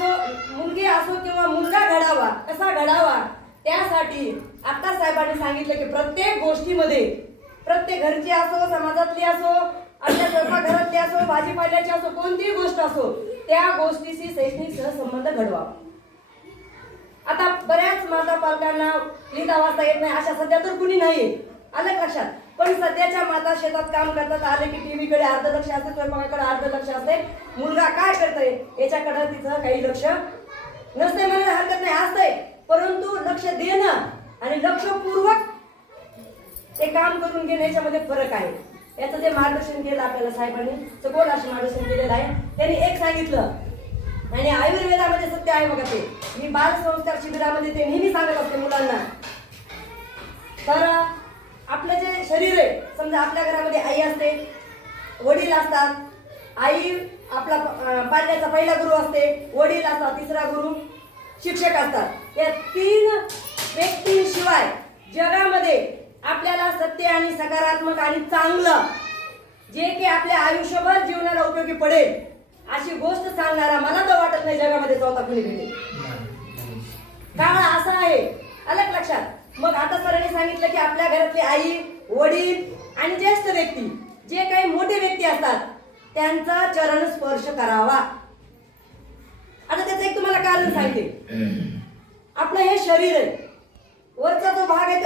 मुलगी असो किंवा मुलगा घडावा, कसा घडावा, त्यासाठी आता साहेबांनी सांगितलं की प्रत्येक गोष्टीमध्ये, प्रत्येक घरची असो, समाजातली असो, आपल्या स्वयंपाकघरातली असो, भाजीपाल्याची असो, कोणतीही गोष्ट असो, त्या गोष्टीशी शैक्षणिक सहसंबंध घडवा. आता बऱ्याच माता पालकांना लिहिता वाचता येत नाही, अशा सध्या तर कुणी नाही, आलं लक्षात. पण सध्याच्या माता शेतात काम करतात, आले की टीव्ही कडे अर्ध लक्ष असते, स्वयंपाकाकडे अर्ध लक्ष असते, मुलगा काय करतोय याच्याकडे तिचं काही लक्ष नसते. मला हरकत नाही, असतंय, परंतु लक्ष देणं आणि लक्षपूर्वक ते काम करून घेणं याच्यामध्ये फरक आहे. याचं जे मार्गदर्शन केलं आपल्याला साहेबांनी, सखोल असं मार्गदर्शन केलेलं आहे. त्यांनी एक सांगितलं आणि आयुर्वेदामध्ये सत्य आहे बघा ते. मी बाल संस्कार शिबिरामध्ये ते नेहमी सांगत असते मुलांना. तर आपलं जे शरीर आहे, समजा आपल्या घरामध्ये आई असते, वडील असतात, आई आपला पाल्याचा पहिला गुरु असते, वडील असतात तिसरा गुरु, शिक्षक असतात. या 3 व्यक्तींशिवाय जगामध्ये आपल्याला सत्य आणि सकारात्मक आणि चांगलं जे की आपल्या आयुष्यभर जीवनाला उपयोगी पडेल अशी गोष्ट सांगणारा मला तर वाटत नाही जगामध्ये चौथा कुणी भेटेल. काळ असा आहे, अलग लक्षात. मग आता सरांनी सांगितलं की आपल्या घरातली आई, वडील आणि ज्येष्ठ व्यक्ती, जे काही मोठे व्यक्ती असतात, त्यांचा चरण स्पर्श करावा. आता त्याचं एक तुम्हाला कारण सांगते. आपलं हे शरीर आहे, वरचा जो भाग आहे